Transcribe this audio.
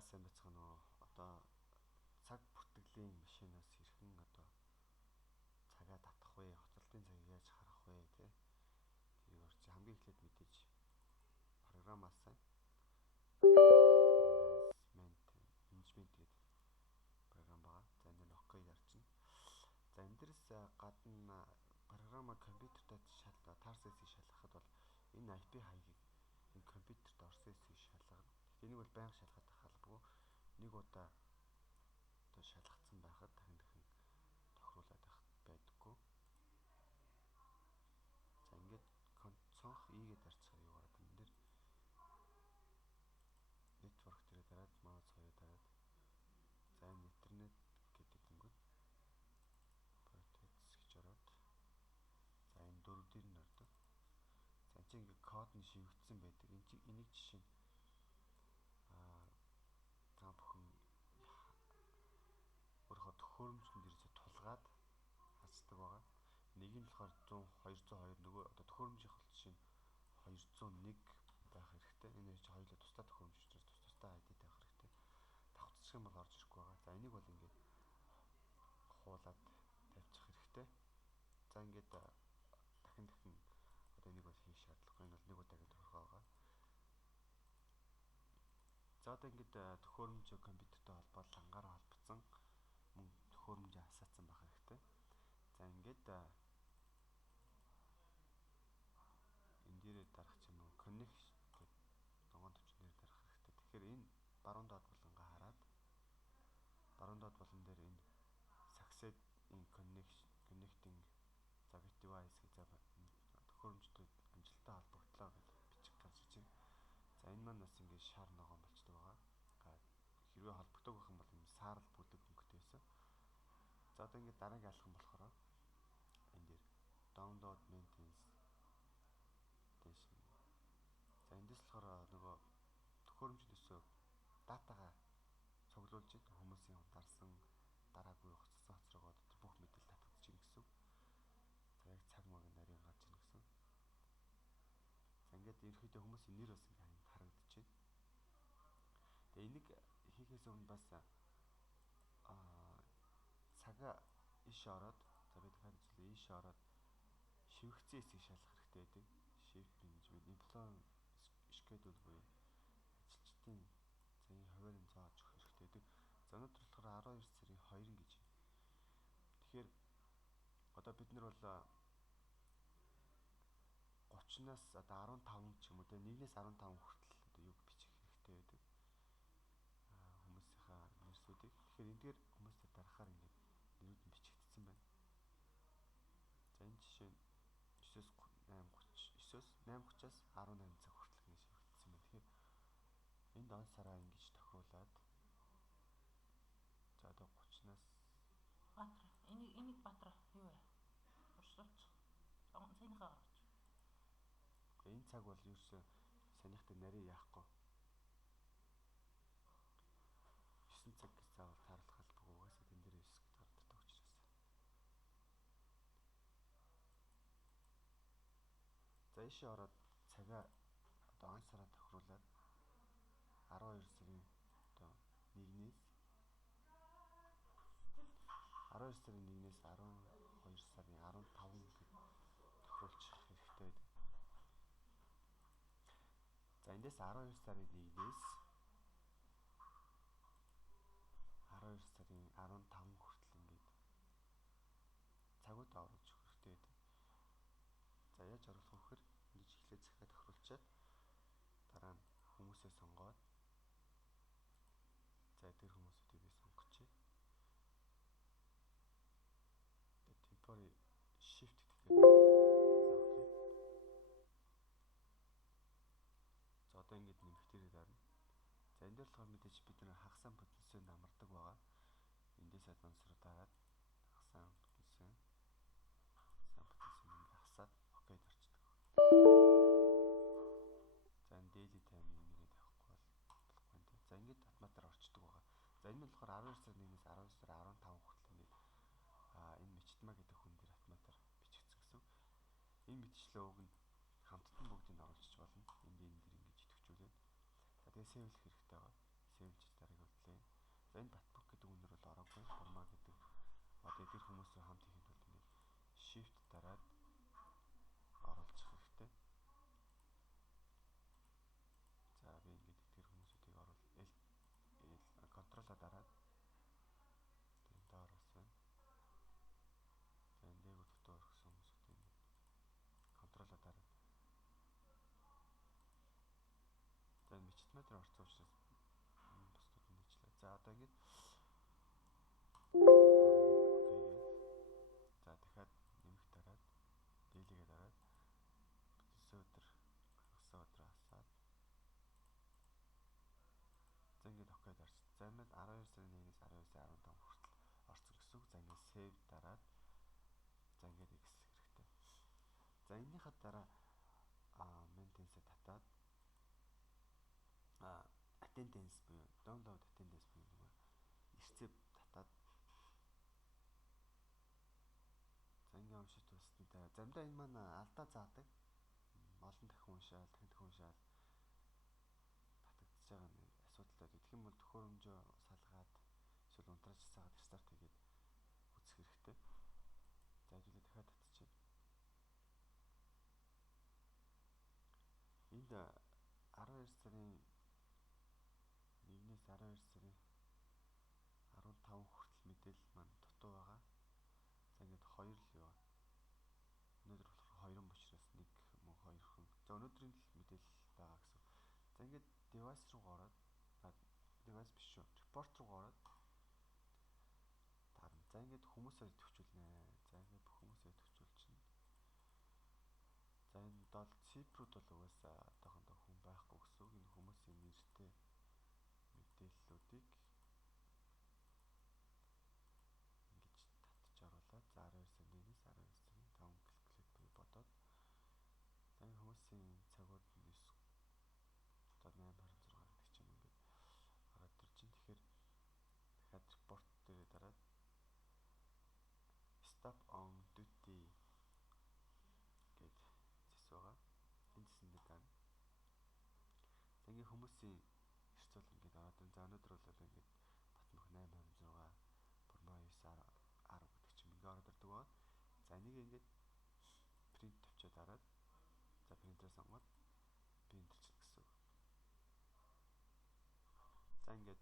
За сайн бацхан уу. Одоо цаг бүртгэлийн машинаас хэрхэн одоо цагаа татах вэ? Хоцролтын цагийг яаж харах вэ? Тэрийг орчих. Хамгийн эхлээд мэдээж програмаас менежмент гэдэг програм байгаа. За энэ нь OK гарчна. За энэ дээрээс гадна програмаа компьютертэй таарсан хэсгийг шалгахад бол энэ IP хаягийг энэ компьютерт орсон хэсгийг шалгана. Энийг бол байнга шалгаад тахалбгүй. Нэг удаа одоо шалгацсан байхад дахин тохируулаад байдаггүй. За ингээд цонх ийгээд арчхаар юу гараад энэ дэр network дээр дараад mouse хоёроо дараад за энэ интернет гэдэг ингээд protect гэж ороод за энэ дөрөв дээр нь ордог. За энэ чинь ингээд код нь шивгдсэн байдаг. Энийг жишээ нь та бүхэн өөрийнхөө төхөөрөмжөнд ирээд тулгаад хасдаг байгаа. Нэг нь болохоор 100 202 нөгөө одоо төхөөрөмжийн хол жишээ нь 201 байх хэрэгтэй. Энэ чинь хоёулаа тусдаа төхөөрөмж учраас тусдаа ID тавих хэрэгтэй. Давхцчих юм бол орж ирэхгүй байгаа. За энийг бол ингээд хуулаад тавьчих хэрэгтэй. За ингээд дахин одоо энийг бол хийх шаардлагагүй. Энэ бол нэг удаагийн туршлагаа байгаа. За одоо ингээд төхөөрөмж компьютертэй холбоод лангаараа холбогдсон мөн төхөөрөмжөө хасаацсан байх хэрэгтэй. За ингээд энэ дээрээ дарах чинь нөгөө connect гэдэг дугаан төвчнээр дарах хэрэгтэй. Тэгэхээр энэ баруун доод булангаа хараад баруун доод булан дээр энэ success in connecting за bit device гэж төхөөрөмжтэй амжилттай холбогдлоо гэж бичих гарч иж байна. За энэ маань бас ингээд шар ногоон болчдөг байгаа. Хэрвээ холбогддог байх юм бол энэ саарл бүдэг өнгөтэй байсан. За одоо ингээд дараагийн алхам болохоор энэ дээр download maintenance station. За эндээс болохоор нөгөө төхөөрөмжнөөсөө датагаа цуглуулж ид хүмүүсийн дарсан дараагүй хоцсон хоцрогоо бүх мэдээлэл татагдаж байна гэсэн. За яг цаг маг нарийн гарч ийн гэсэн. За ингээд ерөөхдөө хүмүүсийн нэр бас ингээд харагдаж байна. Тэгээ энийг хийхээс өмнө бас цагаа иш ороод за бид хаанчлаа иш ороод шивгцэн хэсгийг шалгах хэрэгтэй байдаг. Shift management employee schedule буюу ажилчдын цагийн хуваарийг зааж өгөх хэрэгтэй байдаг. За өнөөдөр болохоор 12 сарын 2 гэж. Тэгэхээр одоо бид нар бол 30-наас одоо 15 ч юм уу те 1-ээс 15 хүртэл одоо юг бичих хэрэгтэй байдаг. Хүмүүсийнхаа нэрсүүдийг. Тэгэхээр энэ дээр хүмүүстэй дарахаар ингээд нэрүүд нь бичигдсэн байна. За энэ жишээ нь 9-өөс 8:30-аас 18 цаг хүртэл ингэ шивгдсэн байна. Тэгэхээр энд он сараа ингэж тохируулаад за одоо 30-наас Баатар энийг Баатар юу вэ? Урсгалч. Саяныхаа гаргаж. Энэ цаг бол ерөөсөө санийхтай нарийн яахгүй. 9 цаг гэж заавал таарлах албагүй угаасаа тэн дээр 9 гэж гардаг учраас. За ийшээ ороод цагаа одоо он сараа тохируулаад 12 сарын одоо 1-ээс 12 сарын 1-ээс 12 сарын 15 гэж тохируулчих хэрэгтэй байдаг. За эндээс 12 сарын 1-ээс 12 сарын 15 хүртэл ингээд цагуудаа оруулж өгөх хэрэгтэй байдаг. За яаж оруулах вэ гэхээр ингэж эхлээд цагаа тохируулчаад дараа нь хүмүүсээ сонгоод за тэр хүмүүсүүдийг би сонгочих. Temporary shift гэдэг. За окей. За одоо ингэж нэмэгдэрээ дарна. За энэ дээр болохоор мэдээж бид нэр хагасан потенциал намардаг байгаа. Эндээс адвансруу дараад хагасан потенциал ингэ хасаад окей дарчдаг. За энэ daily time-ийг нэгээд авахгүй болохгүй нэ. За ингэж автоматар орчдөг байгаа. За энэ нь болохоор 12 сарын 1-ээс 12 сарын 15 хүртэл ингэ энэ мичтмаа гэдэг хүн дээр автоматар бичигдсэн гэсэн. Энэ мэтчлээ уг нь хамтдан бүгдийг оруулчих болно. Энд дээр ингэж идэвхжүүлээд. За тэгээ save хийх хэрэгтэй байгаа. сейвлж дараагийн үлдлээ. За энэ Батбүк гэдэг үнэр бол ороогүй. Бурмаа гэдэг одоо эдгээр хүмүүсийн хамт хийхэд бол ингээд shift дараад оруулах хэрэгтэй. За би ингээд эдгээр хүмүүсүүдийг контролоо дараад энэ доор бас байна. За энэ дээгүүр дутуу орхисон хүмүүсүүдийг контролоо дараад. За энэ мичтметр орсон учраас бусдууд нь нийчлээ. За одоо ингээд окей. За дахиад нэмэх дараад дийлэгээ дараад бүтэнсэн өдөр хагас өдөр асаад. За ингээд окей дарсан. За ингээд 12 сарын 1-ээс 12 сарын 15 хүртэл орсон гэсэн үг. За ингээд save дараад за ингээд excel хэрэгтэй. За энэнийхээ дараа maintenance-ыг татаад attendance буюу download attendance буюу нөгөө эрсцээ татаад за ингээд уншиж дуусна даа. Заримдаа энэ маань алдаа заадаг. Олон дахин уншаал, дахин уншаал татагдчихж байгаа нэг асуудалтай. Тэгэх юм бол төхөөрөмжөө салгаад эсвэл унтрааж цаагаад рестарт хийгээд үзэх хэрэгтэй. За хэвлээ дахиад татчихъя. Энд 12 сарын 1-ээс 12 сарын 15 хүртэл мэдээлэл маань дутуу байгаа. За ингээд 2 л юу. Өнөөдөр болохоор 2 учраас 1 мөн 2 хүн. За өнөөдрийн л мэдээлэл байгаа гэсэн. За ингээд device руу ороод device биш шүү. Report руу ороод таарна. За ингээд хүмүүсээ төвчүүлнэ. За ингээд хүмүүсээ төвчүүлчихнэ. За энэ бол цифрууд бол угаасаа одоохондоо хүн байхгүй гэсэн үг. Энэ хүмүүсийн нэртэй мэдээллүүдийг ингэж татж оруулаад за 12 сарын 1-ээс 12 сарын 5 калькулят буюу бодоод за энэ хүмүүсийн цагууд 9 одоо 8:26 гэдэг чинь ингээд ороод ирж байна. Тэгэхээр дахиад report дээр дараад stop on duty гэд зэс байгаа. Энэ зэсэнд дан. За ингээ хүмүүсийн эрс бол ингээд ороод байна. За өнөөдөр бол ингээд Батмөх 8:26 Бурмаа 9:10 гэдэг чинь ингээ ороод ирдэг байна. За энийг ингээд print тавьчаад дараад за принтерээ сонгоод би энтерч гэсэн. За ингээд